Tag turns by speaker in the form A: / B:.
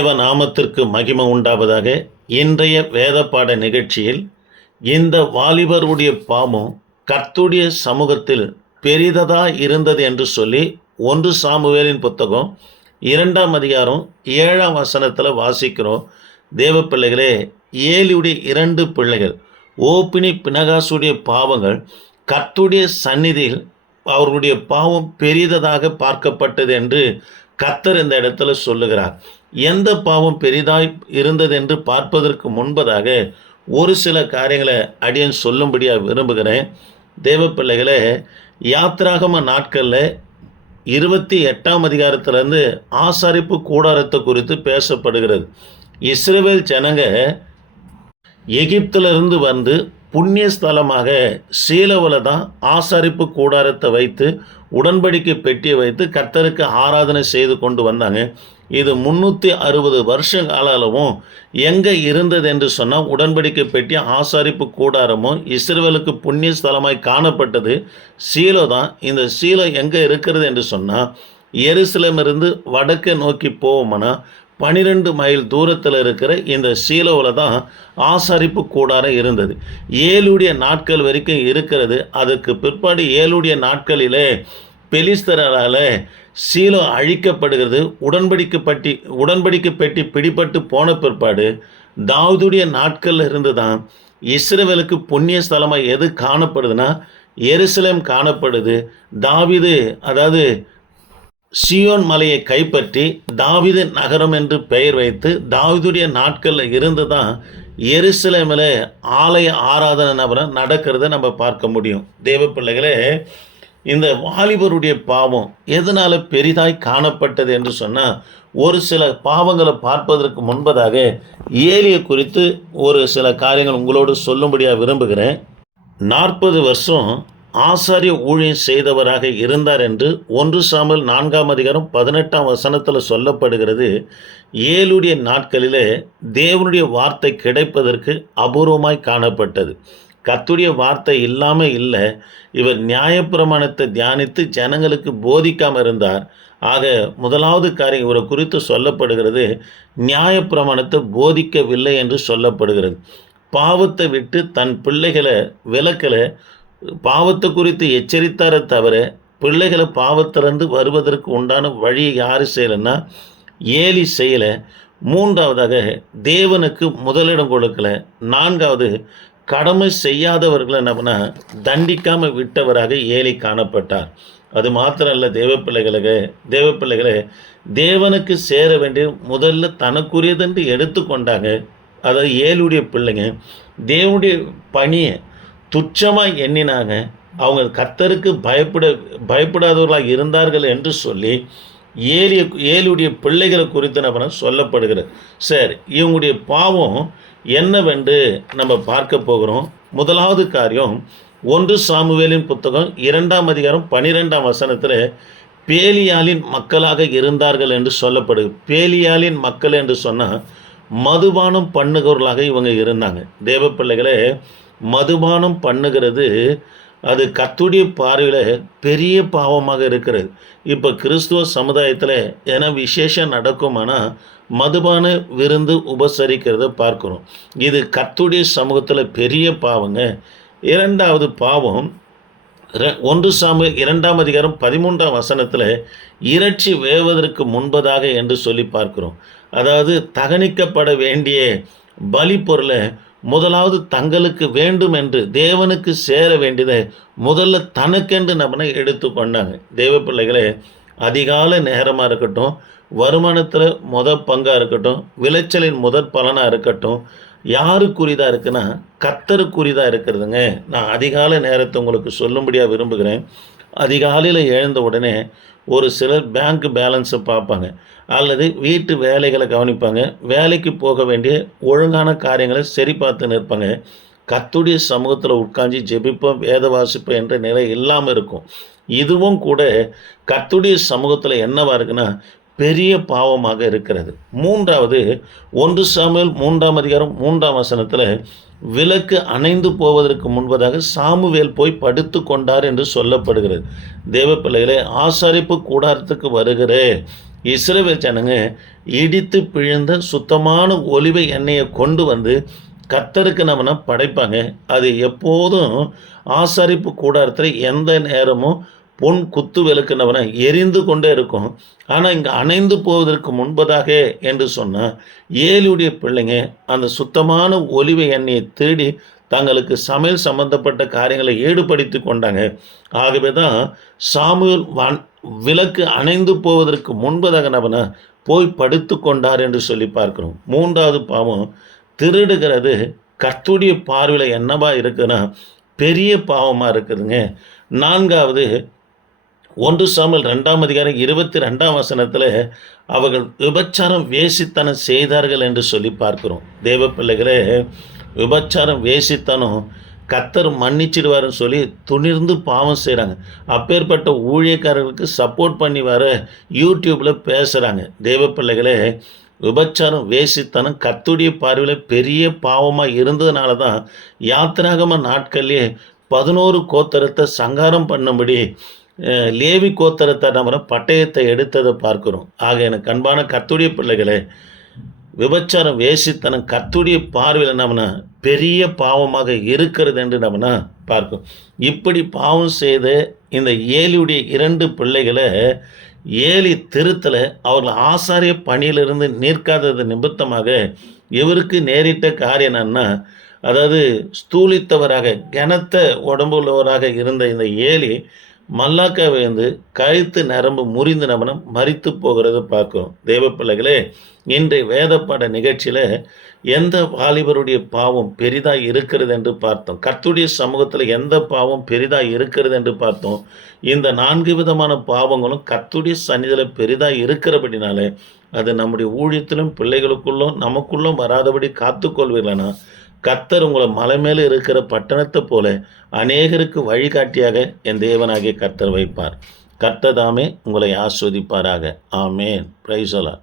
A: தேவ நாமத்திற்கு மகிமை உண்டாவதாக இன்றைய வேத பாட நிகழ்ச்சியில் இந்த வாலிபருடைய பாவம் கர்த்துடைய சமூகத்தில் பெரிததா இருந்தது என்று சொல்லி ஒன்று சாமுவேலின் புத்தகம் இரண்டாம் அதிகாரம் ஏழாம் வசனத்தில் வாசிக்கிறோம். தேவ பிள்ளைகளே ஏலியுடைய இரண்டு பிள்ளைகள் ஓப்பினி பினகாசுடைய பாவங்கள் கர்த்துடைய சந்நிதியில் அவர்களுடைய பாவம் பெரிததாக பார்க்கப்பட்டது என்று கத்தர் இந்த இடத்துல சொல்லுகிறார் எந்த பாவம் பெரிதாய் இருந்தது என்று பார்ப்பதற்கு முன்பதாக ஒரு சில காரியங்களை அடியன் சொல்லும்படியாக விரும்புகிறேன். தேவ பிள்ளைகளே யாத்ராகம நாட்களில் இருபத்தி எட்டாம் அதிகாரத்திலேருந்து ஆசாரிப்பு கூடாரத்தை குறித்து பேசப்படுகிறது. இஸ்ரேவேல் ஜனங்க எகிப்திலிருந்து வந்து புண்ணிய ஸ்தலமாக சீலவில் தான் ஆசாரிப்பு கூடாரத்தை வைத்து உடன்படிக்கை பெட்டியை வைத்து கர்த்தருக்கு ஆராதனை செய்து கொண்டு வந்தாங்க. இது முந்நூற்றி அறுபது வருஷ கால அளவும் எங்கே இருந்தது என்று சொன்னால் உடன்படிக்கை பெட்டி ஆசாரிப்பு கூடாரமும் இஸ்ரேலுக்கு புண்ணிய ஸ்தலமாய் காணப்பட்டது. சீலோ தான். இந்த சீலோ எங்கே இருக்கிறது என்று சொன்னால் எருசலேமிருந்து வடக்கே நோக்கி போவோம்னா பனிரெண்டு மைல் தூரத்தில் இருக்கிற இந்த சீலோவில் தான் ஆசரிப்பு கூடாரம் இருந்தது. ஏழுடைய நாட்கள் வரைக்கும் இருக்கிறது. அதற்கு பிற்பாடு ஏழுடைய நாட்களிலே பெலிஸ்தரால் சீலோ அழிக்கப்படுகிறது. உடன்படிக்கை பட்டி உடன்படிக்கை பெட்டி பிடிபட்டு போன பிற்பாடு தாவூதுடைய நாட்களில் இருந்து தான் இஸ்ரேவேலுக்கு புண்ணிய ஸ்தலமாக எது காணப்படுதுன்னா எருசலேம் காணப்படுது. தாவிது அதாவது சியோன் மலையை கைப்பற்றி தாவிது நகரம் என்று பெயர் வைத்து தாவிதுடைய நாட்களில் இருந்து தான் எருசலேமில் ஆலய ஆராதனை நபரம் நடக்கிறத நம்ம பார்க்க முடியும். தேவ பிள்ளைகளே இந்த வாலிபருடைய பாவம் எதனால் பெரிதாய் காணப்பட்டது என்று சொன்னால் ஒரு சில பாவங்களை பார்ப்பதற்கு முன்பதாக ஏலியை குறித்து ஒரு சில காரியங்கள் உங்களோடு சொல்லும்படியாக விரும்புகிறேன். நாற்பது வருஷம் ஆசாரிய ஊழியம் செய்தவராக இருந்தார் என்று ஒன்று சாமல் நான்காம் அதிகாரம் பதினெட்டாம் வசனத்தில் சொல்லப்படுகிறது. ஏழுடைய நாட்களிலே தேவனுடைய வார்த்தை கிடைப்பதற்கு அபூர்வமாய் காணப்பட்டது. கத்துடைய வார்த்தை இல்லாமல் இல்லை. இவர் நியாயப்பிரமாணத்தை தியானித்து ஜனங்களுக்கு போதிக்காமல் இருந்தார். ஆக முதலாவது காரியம் இவரை குறித்து சொல்லப்படுகிறது. நியாயப்பிரமாணத்தை போதிக்கவில்லை என்று சொல்லப்படுகிறது. பாவத்தை விட்டு தன் பிள்ளைகளை விளக்கலை பாவத்தை குறித்து எச்சரித்தாரே தவிர பிள்ளைகளை பாவத்திலிருந்து வருவதற்கு உண்டான வழியை யார் செய்யலைன்னா ஏலி செய்யலை. மூன்றாவதாக தேவனுக்கு முதலிடம் கொடுக்கல. நான்காவது கடமை செய்யாதவர்களை என்ன தண்டிக்காமல் விட்டவராக ஏலி காணப்பட்டார். அது மாத்திரம் அல்ல தேவ பிள்ளைகளுக்கு தேவ பிள்ளைகளை தேவனுக்கு சேர வேண்டிய முதல்ல தனக்குரியதென்று எடுத்துக்கொண்டாங்க. அதாவது ஏழுடைய பிள்ளைங்க தேவனுடைய பணியை துச்சமாக எண்ணினாங்க. அவங்க கர்த்தருக்கு பயப்பட பயப்படாதவர்களாக இருந்தார்கள் என்று சொல்லி ஏலிய ஏழுடைய பிள்ளைகளை குறித்து நம்ம சொல்லப்படுகிறது. சரி இவங்களுடைய பாவம் என்னவென்று நம்ம பார்க்க போகிறோம். முதலாவது காரியம் ஒன்று சாமுவேலின் புத்தகம் இரண்டாம் அதிகாரம் பனிரெண்டாம் வசனத்தில் பேலியாலின் மக்களாக இருந்தார்கள் என்று சொல்லப்படுது பேலியாலின் மக்கள் என்று சொன்னால் மதுபானம் பண்ணுகிறவர்களாக இவங்க இருந்தாங்க. தேவ பிள்ளைகளே மதுபானம் பண்ணுகிறது அது கத்துடைய பார்வையில் பெரிய பாவமாக இருக்கிறது. இப்போ கிறிஸ்துவ சமுதாயத்தில் என விசேஷம் நடக்குமானா மதுபான விருந்து உபசரிக்கிறத பார்க்குறோம். இது கத்துடைய சமூகத்தில் பெரிய பாவங்க. இரண்டாவது பாவம் ர- ஒன்று சாமு இரண்டாம் அதிகாரம் பதிமூன்றாம் வசனத்தில் இறைச்சி வேவதற்கு முன்பதாக என்று சொல்லி பார்க்கிறோம். அதாவது தகனிக்கப்பட வேண்டிய பலி பொருளை முதலாவது தங்களுக்கு வேண்டும் என்று தேவனுக்கு சேர வேண்டியதை முதல்ல தனக்கென்று நம்மனை பண்ணாங்க. தேவ பிள்ளைகளே அதிகால நேரமாக இருக்கட்டும் வருமானத்தில் முத பங்காக இருக்கட்டும் விளைச்சலின் முதற் பலனாக இருக்கட்டும் யாருக்குரியதாக இருக்குன்னா கத்தருக்குரியதாக இருக்கிறதுங்க. நான் அதிகால நேரத்தை உங்களுக்கு சொல்லும்படியாக விரும்புகிறேன். அதிகாலையில் எழுந்த உடனே ஒரு சிலர் பேங்க் பேலன்ஸை பார்ப்பாங்க. அல்லது வீட்டு வேலைகளை கவனிப்பாங்க. வேலைக்கு போக வேண்டிய ஒழுங்கான காரியங்களை சரி பார்த்து நிற்பாங்க. கத்துடைய சமூகத்தில் உட்காந்து ஜெபிப்போம் வேத வாசிப்போம் என்ற நிலை இல்லாமல் இருக்கும். இதுவும் கூட கத்துடைய சமூகத்தில் என்னவா இருக்குன்னா பெரிய பாவமாக இருக்கிறது. மூன்றாவது ஒன்று சாமுவேல் மூன்றாம் அதிகாரம் மூன்றாம் வசனத்தில் விளக்கு அணைந்து போவதற்கு முன்பதாக சாமுவேல் போய் படுத்து கொண்டார் என்று சொல்லப்படுகிறது. தேவ பிள்ளைகளே ஆசாரிப்பு கூடாரத்துக்கு வருகிற. இஸ்ரேவேல் ஜனங்க இடித்து பிழிந்த சுத்தமான ஒலிவை எண்ணெயை கொண்டு வந்து கத்தருக்கு நம்மனா படைப்பாங்க. அது எப்போதும் ஆசாரிப்பு கூடாரத்தில் எந்த நேரமும் பொன் குத்து விளக்கு எரிந்து கொண்டே இருக்கும் ஆனால் இங்கே அணைந்து போவதற்கு முன்பதாக என்று சொன்னால் ஏழுடைய பிள்ளைங்க அந்த சுத்தமான ஒலிவை எண்ணெயை தேடி தங்களுக்கு சமையல் சம்பந்தப்பட்ட காரியங்களை ஈடுபடுத்தி கொண்டாங்க. ஆகவே தான் சாமுவேல் வன் விளக்கு அணைந்து போவதற்கு முன்பதாக நம்மனா போய் படுத்து கொண்டார் என்று சொல்லி பார்க்கிறோம். மூன்றாவது பாவம் திருடுகிறது கர்த்துடைய பார்வையில் என்னவா இருக்குதுன்னா பெரிய பாவமாக இருக்குதுங்க. நான்காவது ஒன்று சாமல் ரெண்டாம் அதிகாரம் இருபத்தி ரெண்டாம் வசனத்தில் அவர்கள் விபச்சாரம் வேசித்தனம் செய்தார்கள் என்று சொல்லி பார்க்கிறோம். தேவ பிள்ளைகளே விபச்சாரம் வேசித்தனம் கத்தர் மன்னிச்சிடுவாருன்னு சொல்லி துணிர்ந்து பாவம் செய்கிறாங்க அப்பேற்பட்ட ஊழியக்காரர்களுக்கு சப்போர்ட் பண்ணி வர யூடியூப்பில் பேசுகிறாங்க தேவ பிள்ளைகளே விபச்சாரம் வேசித்தனம் கத்துடைய பார்வையில் பெரிய பாவமாக இருந்ததுனால தான் யாத்திராகம நாட்கள்லேயே பதினோரு கோத்தரத்தை சங்காரம் பண்ணும்படி லேவி கோத்தரத்தை நம்ம பட்டயத்தை எடுத்ததை பார்க்கிறோம். ஆக எனக்கு அன்பான கத்துடைய பிள்ளைகளே விபச்சாரம் வேசித்தனம் கத்துடைய பார்வையில் நம்மனா பெரிய பாவமாக இருக்கிறது என்று நம்மனா பார்க்கும் இப்படி பாவம் செய்த இந்த ஏலியுடைய இரண்டு பிள்ளைகளை ஏலி திருத்தல அவர்கள் ஆசாரிய பணியிலிருந்து நிற்காதது நிமித்தமாக இவருக்கு நேரிட்ட காரியம் என்னன்னா அதாவது ஸ்தூலித்தவராக கனத்த உடம்புள்ளவராக இருந்த இந்த ஏலி மல்லாக்காவை வந்து கழுத்து நரம்பு முறிந்து நபனம் மறித்து போகிறத பார்க்குறோம். தேவப்பிள்ளைகளே இன்றைய வேதப்பாட நிகழ்ச்சியில் எந்த வாலிபருடைய பாவம் பெரிதாக இருக்கிறது என்று பார்த்தோம். கர்த்துடைய சமூகத்தில் எந்த பாவம் பெரிதாக இருக்கிறது என்று பார்த்தோம். இந்த நான்கு விதமான பாவங்களும் கர்த்துடைய சன்னிதியில் பெரிதாக இருக்கிறபடினாலே அது நம்முடைய ஊழியத்திலும் பிள்ளைகளுக்குள்ளும் நமக்குள்ளும் வராதபடி காத்துக்கொள்வீர்களானா கத்தர் உங்களை மலை மேலே இருக்கிற பட்டணத்தை போல அநேகருக்கு வழிகாட்டியாக என் தேவனாகிய கத்தர் வைப்பார். கர்த்தர் தாமே உங்களை ஆஸ்வதிப்பாராக. ஆமேன். பிரைசலா